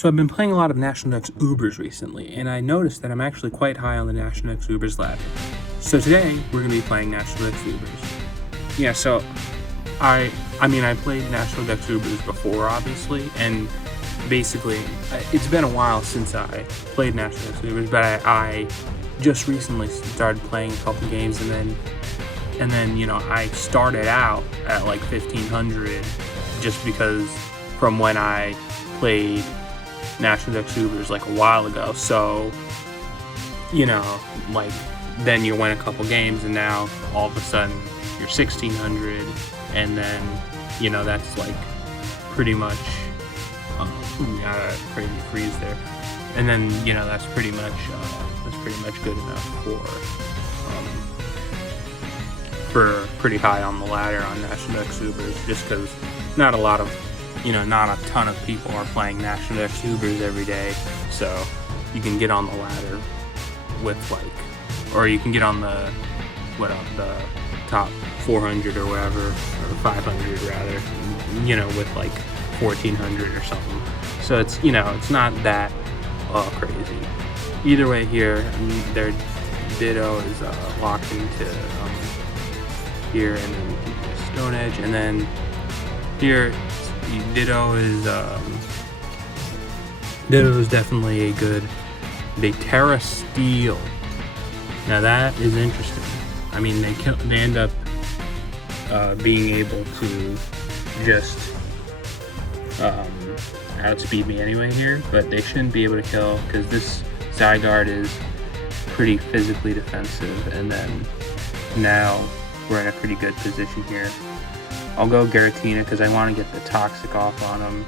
So I've been playing a lot of National Dex Ubers recently, and I noticed that I'm actually quite high on the National Dex Ubers ladder. So today, we're going to be playing National Dex Ubers. Yeah, so I played National Dex Ubers before, obviously, and basically, it's been a while since I played National Dex Ubers, but I just recently started playing a couple games, and then, you know, I started out at like 1500 just because from when I played National Dex Ubers like a while ago. So, you know, like then you win a couple games and now all of a sudden you're 1600, and then, you know, that's like pretty much got a crazy freeze there, and then, you know, that's pretty much good enough for pretty high on the ladder on National Dex Ubers, just because not a ton of people are playing National Dex Ubers every day, so you can get on the ladder with or you can get on the top 400 or whatever, or 500 rather, you know, with like 1400 or something. So it's, you know, it's not that crazy. Either way here, their Ditto is locked into here, and then we can get Stone Edge, and then here Ditto is definitely a good big Terra Steel. Now that is interesting. I mean, they end up being able to just outspeed me anyway here, but they shouldn't be able to kill because this Zygarde is pretty physically defensive, and then now we're in a pretty good position here. I'll go Giratina because I want to get the Toxic off on them.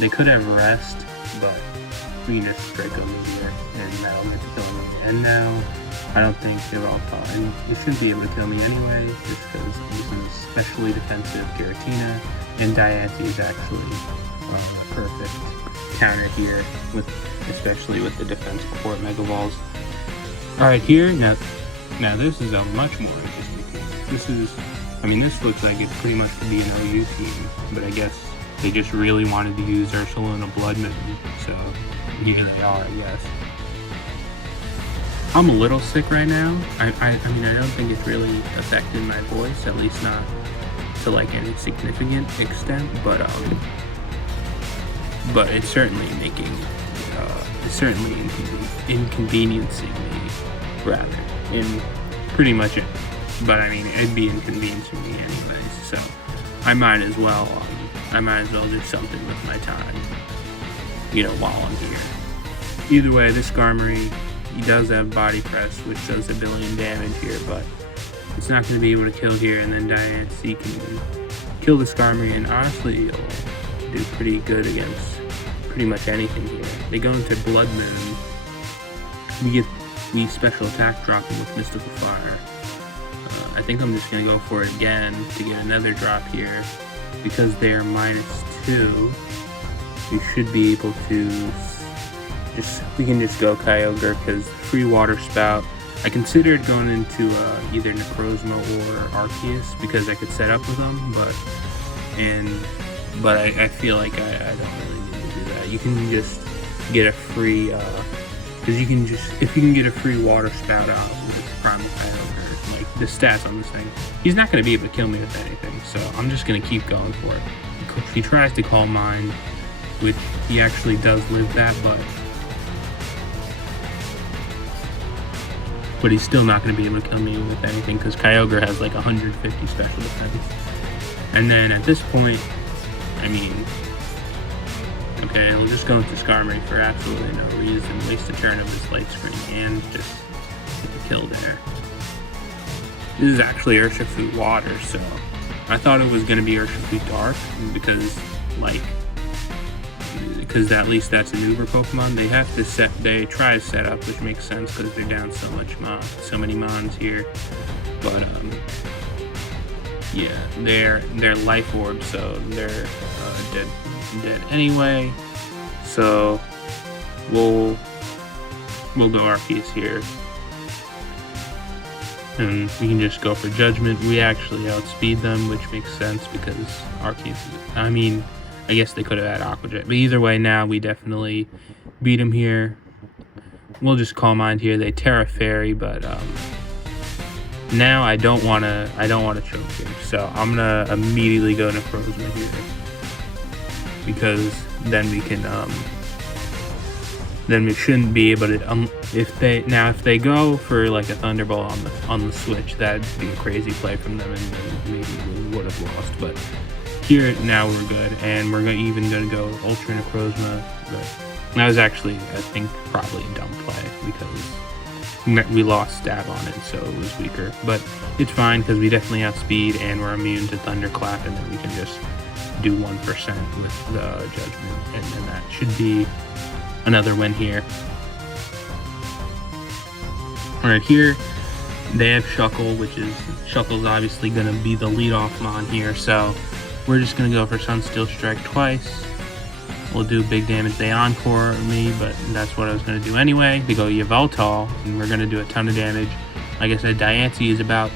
They could have Rest, but we can just Draco Meteor, and that'll get to kill me. And now, I don't think they're all fine. They shouldn't be able to kill me anyway, just because this is especially defensive Giratina, and Diancie is actually a perfect counter here, especially with the defense support Mega Balls. Alright, here, now this is a much more interesting team. This looks like it pretty much could be an OU team, but I guess they just really wanted to use Ursula and a Blood Moon, so here they are, I guess. I'm a little sick right now. I don't think it's really affected my voice, at least not to like any significant extent, but it's certainly inconveniencing me, rather, in pretty much it. But I mean, it'd be inconveniencing me anyways, so I might as well do something with my time, you know, while I'm here. Either way, this Skarmory, he does have Body Press, which does 1 billion damage here, but it's not going to be able to kill here, and then Diancie can kill the Skarmory, and honestly, it'll do pretty good against pretty much anything here. They go into Blood Moon, we get the special attack dropping with Mystical Fire. I think I'm just going to go for it again to get another drop here. Because they are -2, we should be able to we can just go Kyogre, because free Water Spout. I considered going into either Necrozma or Arceus because I could set up with them, but I feel like I don't really need to do that. You can just get a free if you can get a free Water Spout out with Primal Kyogre, like the stats on this thing, he's not going to be able to kill me with anything, so I'm just going to keep going for it. If he tries to Calm Mind, which he actually does live that, but he's still not going to be able to kill me with anything because Kyogre has like 150 special defense. And then at this point, okay, we'll just go into Skarmory for absolutely no reason, waste a turn of his Light Screen, and just get the kill there. This is actually Urshifu Water, so I thought it was going to be Urshifu Dark because at least that's an Uber Pokemon. They try to set up, which makes sense because they're down so many Mons here. But yeah, they're Life Orb, so they're dead anyway. So we'll go Arceus here. And we can just go for Judgment. We actually outspeed them, which makes sense because Arceus I guess they could have had Aqua Jet. But either way, now we definitely beat them here. We'll just Calm Mind here. They Terra Fairy, but now I don't wanna choke here. So I'm gonna immediately go Necrozma here. Because then we can then we shouldn't be able to if they go for like a Thunderbolt on the switch, that'd be a crazy play from them, and then maybe we would have lost. But here now we're good, and we're even gonna go Ultra Necrozma. But that was actually, I think, probably a dumb play because we lost stab on it, so it was weaker. But it's fine because we definitely outspeed and we're immune to Thunderclap, and then we can just do 1% with the Judgment, and then that should be another win here. Alright, here they have Shuckle, Shuckle's obviously going to be the lead-off mon here, so we're just going to go for Sunsteel Strike twice. We'll do big damage. They Encore me, but that's what I was going to do anyway. They go Yveltal, and we're going to do a ton of damage. Like I said, Diancie is about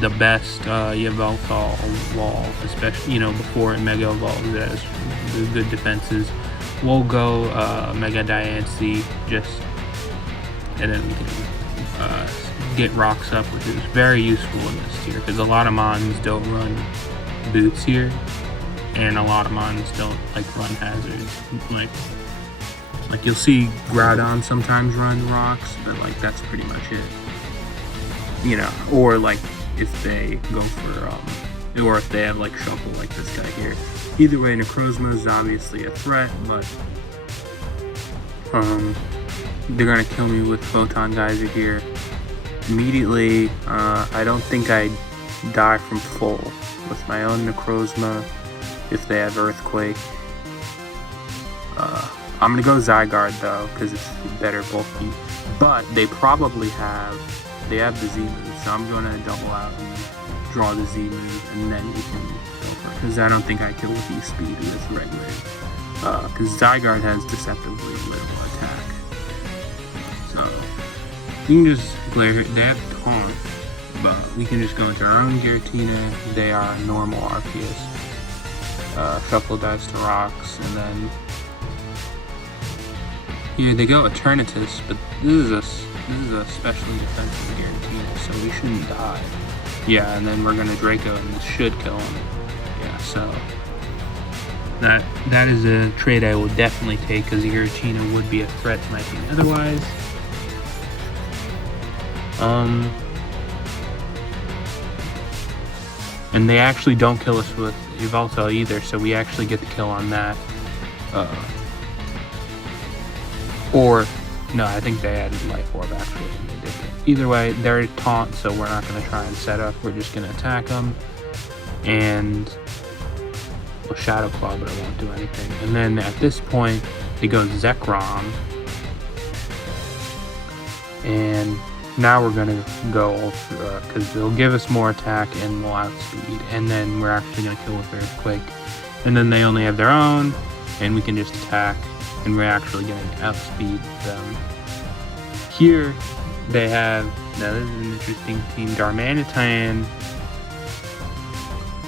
the best Yveltal wall, especially, before it Mega Evolves. It has good defenses. We'll go Mega Diancie and then we can get rocks up, which is very useful in this tier because a lot of mons don't run boots here, and a lot of mons don't run hazards. Like you'll see Groudon sometimes run rocks, but that's pretty much it. Or if they go for or if they have Shuckle like this guy here. Either way, Necrozma is obviously a threat, but they're gonna kill me with Photon Geyser here immediately. I don't think I die from full with my own Necrozma if they have Earthquake. I'm gonna go Zygarde though because it's better bulky, but they probably have the Z move, so I'm gonna double out and draw the Z move, and then we can go for it because I don't think I kill with E-Speed with regular, because Zygarde has deceptively little attack. So you can just glare. They have Taunt, but we can just go into our own Giratina. They are normal Arceus. Shuckle dies to rocks, and then here they go Eternatus, but this is a specially defensive Giratina, so we shouldn't die. Yeah, and then we're gonna Draco, and this should kill him. Yeah, so that is a trade I will definitely take because Giratina would be a threat to my team otherwise. And they actually don't kill us with Yveltal either, so we actually get the kill on that. Or no, I think they added Life Orb actually. They did. Either way, they're Taunt, so we're not going to try and set up. We're just going to attack them, and we'll Shadow Claw, but I won't do anything. And then at this point, it goes Zekrom, and now we're going to go Ultra because they'll give us more attack and we'll outspeed, and then we're actually going to kill with Earthquake. And then they only have their own, and we can just attack, and we're actually going to outspeed them. Here they have, now this is an interesting team, Darmanitan.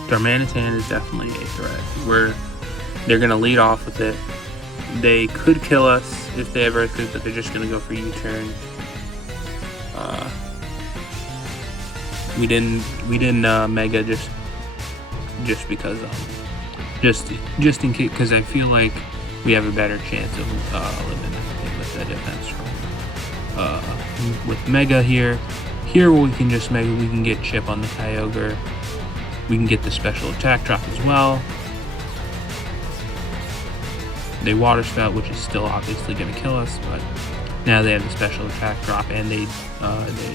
Darmanitan is definitely a threat. They're going to lead off with it. They could kill us if they have Earthquake, but they're just going to go for U-turn. We didn't Mega just because just in case, because I feel like we have a better chance of eliminating with the defense roll. With Mega here we can just Mega, we can get Chip on the Kyogre, we can get the special attack drop as well. They Water Spout, which is still obviously going to kill us, but now they have the special attack drop, and they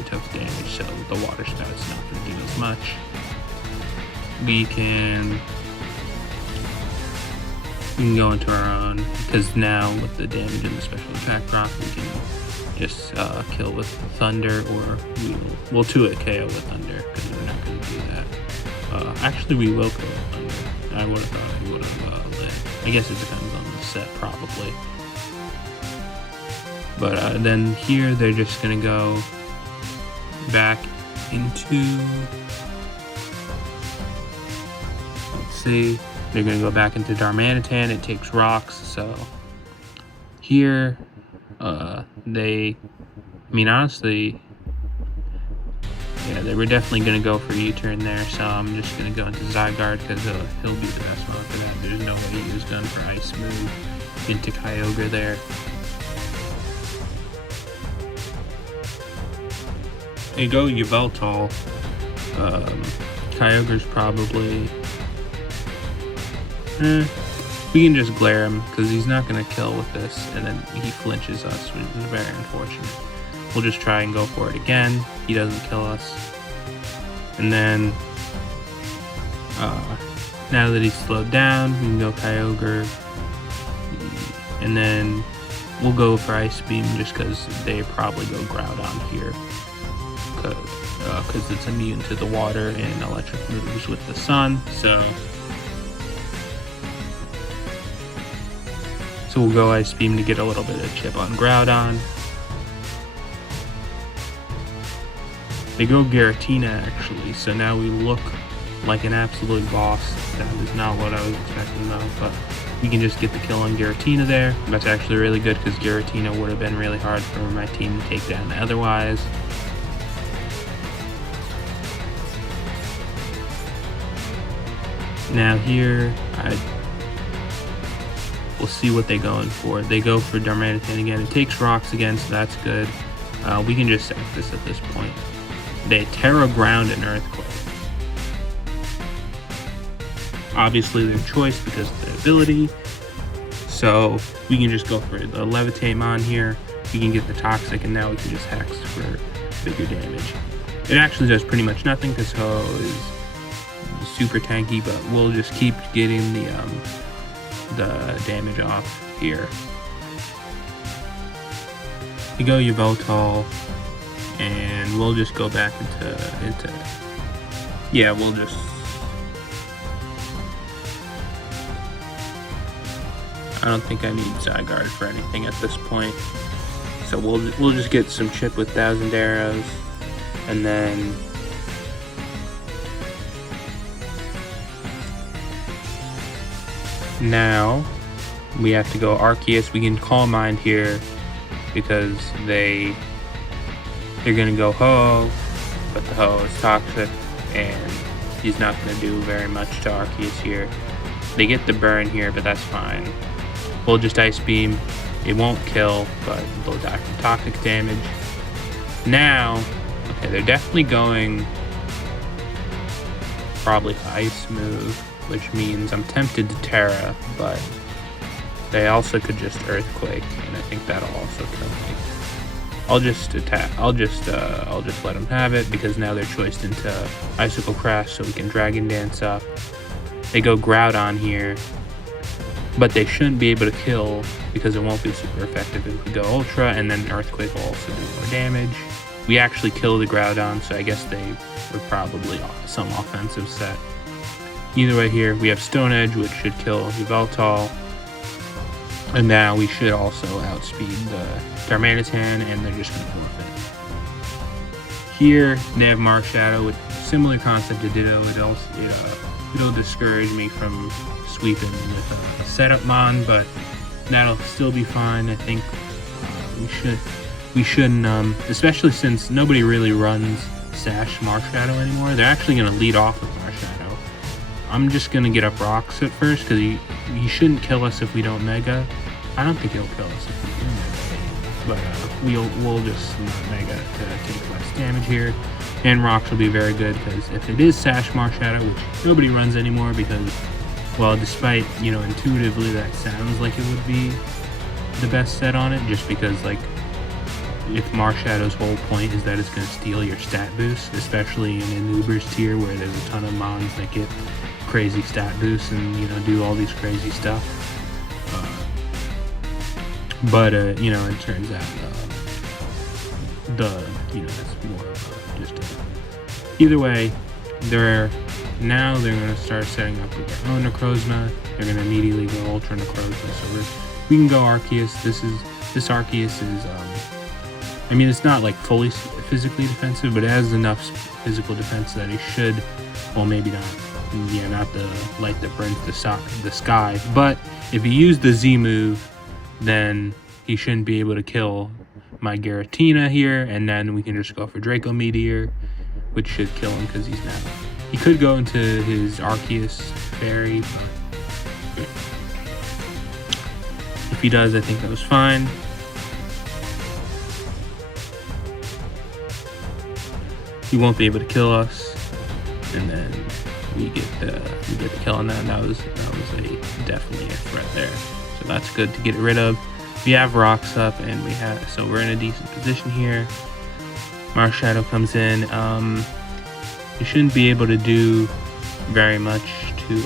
took damage, so the Water Spout's not going to do as much. We can go into our own, because now with the damage and the special attack drop, we can just kill with Thunder, or we'll 2-hit KO with Thunder, because we're not going to do that. Actually, we will kill with Thunder. I would have thought we would have lived. I guess it depends on the set, probably. But then here they're just gonna go back into, let's see, they're going to go back into Darmanitan. It takes rocks, so here, honestly, yeah, they were definitely going to go for U-turn there, so I'm just going to go into Zygarde because he'll be the best one for that. There's no way he was going for Ice move into Kyogre there. They go Yveltal. Kyogre's probably... we can just glare him because he's not going to kill with this, and then he flinches us, which is very unfortunate. We'll just try and go for it again. He doesn't kill us. And then, now that he's slowed down, we can go Kyogre. And then we'll go for Ice Beam just because they probably go Groudon here. Because it's immune to the water and electric moves with the sun. So we'll go Ice Beam to get a little bit of chip on Groudon. They go Giratina actually, so now we look like an absolute boss. That is not what I was expecting though, but we can just get the kill on Giratina there. That's actually really good because Giratina would have been really hard for my team to take down otherwise. Now here, we'll see what they're going for. They go for Darmanitan again. It takes rocks again, so that's good. We can just sack this at this point. They Terra Ground and Earthquake. Obviously their choice because of the ability. So we can just go for the Levitate Mon here. We can get the Toxic, and now we can just Hex for bigger damage. It actually does pretty much nothing because Ho is super tanky, but we'll just keep getting the damage off here. We go Yveltal, and we'll just go back into yeah, we'll just I don't think I need Zygarde for anything at this point, so we'll just get some chip with 1,000 arrows, and then now we have to go Arceus. We can Calm Mind here because they're gonna go Ho, but the Ho is toxic and he's not gonna do very much to Arceus here. They get the burn here, but that's fine. We'll just Ice Beam. It won't kill, but they'll die from toxic damage. Now, okay, they're definitely going probably Ice move, which means I'm tempted to Terra, but they also could just Earthquake, and I think that'll also kill me. I'll just attack. I'll just let them have it because now they're choiced into Icicle Crash, so we can Dragon Dance up. They go Groudon here, but they shouldn't be able to kill because it won't be super effective if we go Ultra, and then Earthquake will also do more damage. We actually kill the Groudon, so I guess they were probably some offensive set. Either way here, we have Stone Edge, which should kill Yveltal. And now we should also outspeed the Darmanitan, and they're just going to forfeit. Here, they have Marshadow with similar concept to Ditto. It'll discourage me from sweeping with a setup Mon, but that'll still be fine. I think we shouldn't, especially since nobody really runs Sash Marshadow anymore. They're actually going to lead off with Marshadow. I'm just going to get up rocks at first because he shouldn't kill us if we don't Mega. I don't think he'll kill us if we do Mega, but we'll just Mega to take less damage here. And rocks will be very good because if it is Sash Marshadow, which nobody runs anymore because, well, despite, intuitively that sounds like it would be the best set on it, just because, like, if Marshadow's whole point is that it's going to steal your stat boost, especially in an Uber's tier where there's a ton of Mons that get crazy stat boosts and, do all these crazy stuff. But it turns out, that's more of just either way, they're going to start setting up with their own Necrozma. They're going to immediately go Ultra Necrozma, so we can go Arceus. This Arceus is, it's not like fully physically defensive, but it has enough physical defense that it should, well, maybe not Yeah, not the light that burns the sky. But if you use the Z move, then he shouldn't be able to kill my Giratina here, and then we can just go for Draco Meteor, which should kill him because he's now. He could go into his Arceus Fairy. If he does, I think that was fine. He won't be able to kill us, and then we get the kill on that. And that was definitely a threat there. So that's good to get rid of. We have rocks up, and so we're in a decent position here. Marshadow comes in. He shouldn't be able to do very much to.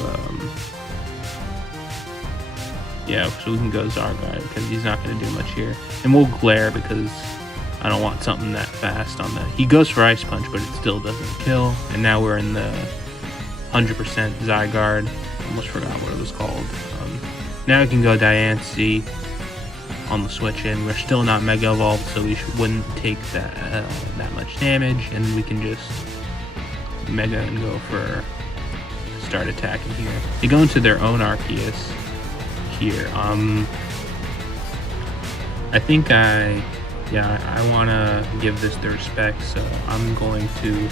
Yeah, so we can go Zarguide because he's not going to do much here, and we'll Glare because I don't want something that fast on the. He goes for Ice Punch, but it still doesn't kill. And now we're in the 100% Zygarde. Almost forgot what it was called. Now we can go Diancie on the switch in. We're still not Mega Evolved, so we wouldn't take that much damage, and we can just Mega and go for start attacking here. They go into their own Arceus here. I think I want to give this the respect, so I'm going to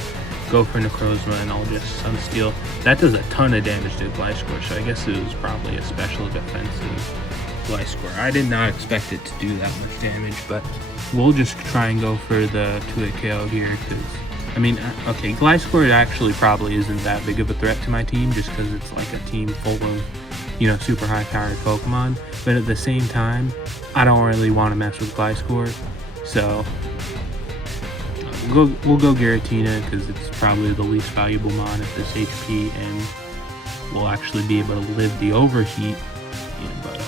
go for Necrozma, and I'll just Sunsteel. That does a ton of damage to Gliscor, so I guess it was probably a special defensive Gliscor. I did not expect it to do that much damage, but we'll just try and go for the 2-hit KO here, because, I mean, okay, Gliscor actually probably isn't that big of a threat to my team, just because it's like a team full of, you know, super high-powered Pokemon, but at the same time, I don't really want to mess with Gliscor, so we'll go Giratina because it's probably the least valuable mon at this HP, and we'll actually be able to live the overheat. But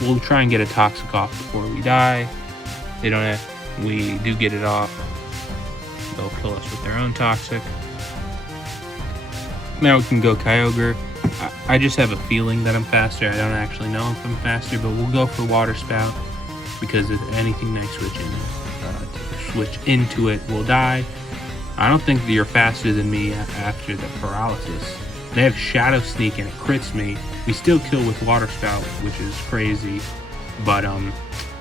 we'll try and get a Toxic off before we die. They don't have. We do get it off. They'll kill us with their own Toxic. Now we can go Kyogre. I just have a feeling that I'm faster. I don't actually know if I'm faster, but we'll go for Water Spout because if anything they switch into it will die. I don't think that you're faster than me after the paralysis. They have Shadow Sneak and it crits me. We still kill with Water Spout, which is crazy, but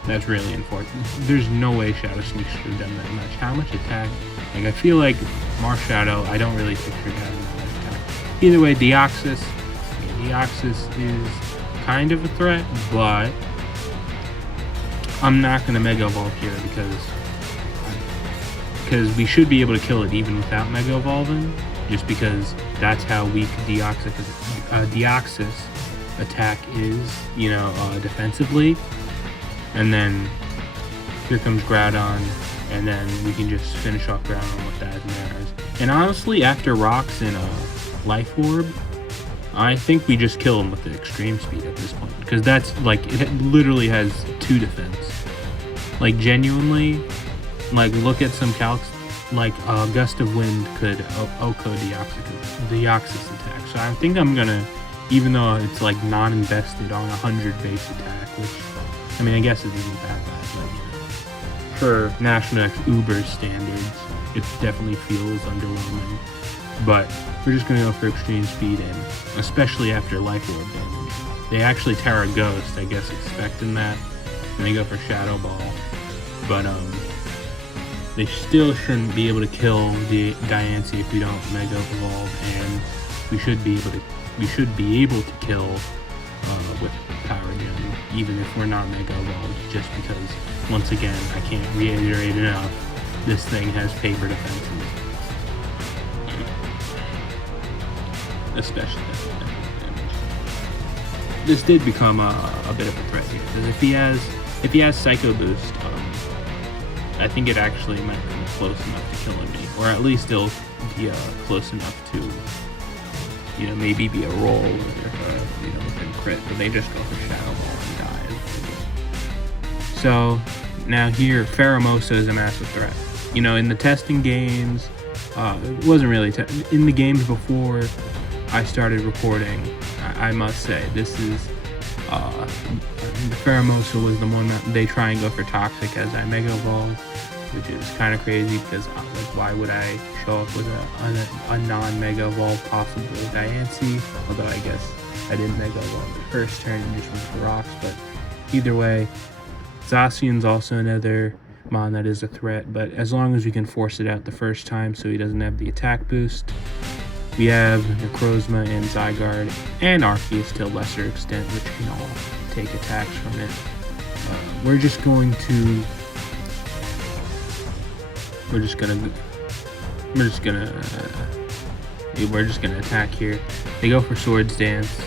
that's really unfortunate. There's no way Shadow Sneak should have done that much. How much attack? Like, I feel like Marshadow, I don't really picture having that much attack. Either way, Deoxys. Yeah, Deoxys is kind of a threat, but I'm not going to Mega Evolve here because we should be able to kill it even without Mega Evolving, just because that's how weak Deoxys attack is, you know, defensively. And then here comes Groudon, and then we can just finish off Groudon with that Mares. And honestly, after Rocks and Life Orb, I think we just kill him with the Extreme Speed at this point, because that's like, it literally has 2 defense. Like, genuinely, like, look at some calcs, like Gust of Wind could OHKO Deoxys attack. So I think I'm gonna, even though it's like non-invested on 100 base attack, which, I mean, I guess it isn't that bad, but, you know, for National X Uber standards, it definitely feels underwhelming. But we're just gonna go for Extreme Speed, and especially after Life Orb damage. They actually Terra Ghost, I guess, expecting that, and they go for Shadow Ball. But they still shouldn't be able to kill the Diancie if we don't Mega Evolve, and we should be able to kill with Power Gem, even if we're not Mega Evolved, just because, once again, I can't reiterate enough, this thing has paper defenses. Especially damage. This did become a bit of a threat here, because if he has Psycho Boost, I think it actually might come close enough to killing me, or at least it'll be close enough to, you know, maybe be a roll or you know, within crit. But they just go for Shadow Ball and die. So now here, Pheromosa is a massive threat. You know, in the testing games, it wasn't really in the games before I started recording. I must say, this is the Pheromosa was the one that they try and go for Toxic as I Mega Evolve. which is kind of crazy because like, why would I show up with a non-Mega Evolve possible Diancie? Although I guess I didn't Mega Evolve the first turn and just went for rocks, but either way, Zacian's also another mon that is a threat, but as long as we can force it out the first time so he doesn't have the attack boost. We have Necrozma and Zygarde and Arceus to a lesser extent, which can all take attacks from it. We're just gonna attack here. They go for Swords Dance.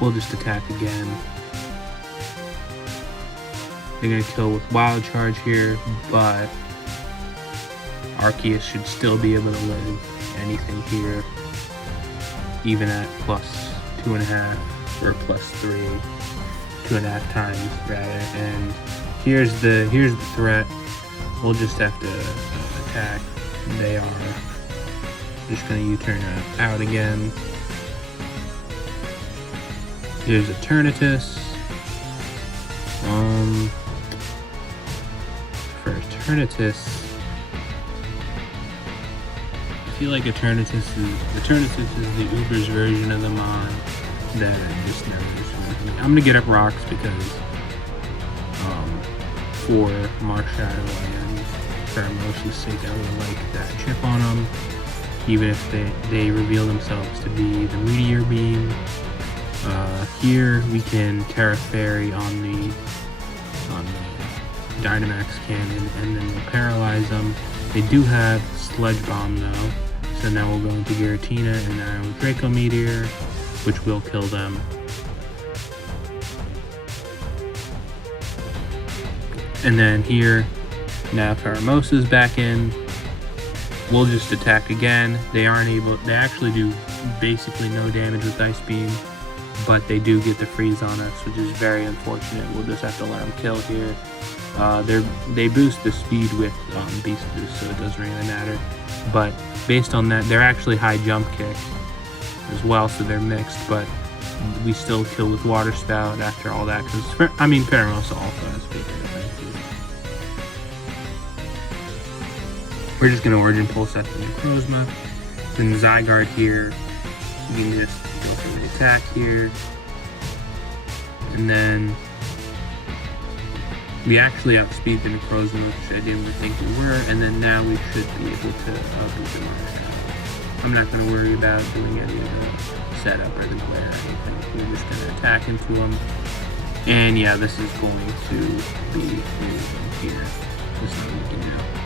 We'll just attack again. They're gonna kill with Wild Charge here, but Arceus should still be able to live anything here, even at plus 2.5 or plus 3, 2.5 times rather. And here's the threat. We'll just have to attack. They are just gonna U-turn out again. Here's Eternatus. For Eternatus, I feel like Eternatus is the Uber's version of the mon that I just never used. I'm gonna get up rocks because for Marshadow and Pheromosa's sake, I would like that chip on them, even if they reveal themselves to be the Meteor Beam. Here we can Terra Fairy on the Dynamax cannon, and then we'll paralyze them. They do have Sludge Bomb though, so now we'll go into Giratina and now Draco Meteor, which will kill them. And then here, now Pheromosa's back in. We'll just attack again. They actually do basically no damage with Ice Beam, but they do get the freeze on us, which is very unfortunate. We'll just have to let them kill here. They boost the speed with Beast Boost, so it doesn't really matter. But based on that, they're actually high jump kick as well, so they're mixed, but we still kill with Water Spout after all that, because, Pheromosa also has big defense. We're just going to Origin Pulse after the Necrozma. Then Zygarde here, you can just go for the attack here. And then we actually outspeed the Necrozma, which I didn't think we were, and then now we should be able to beat the Marshadow. I'm not going to worry about doing any of the setup or the glare or anything. We're just going to attack into them. And yeah, this is going to be amazing here. This is what we can do.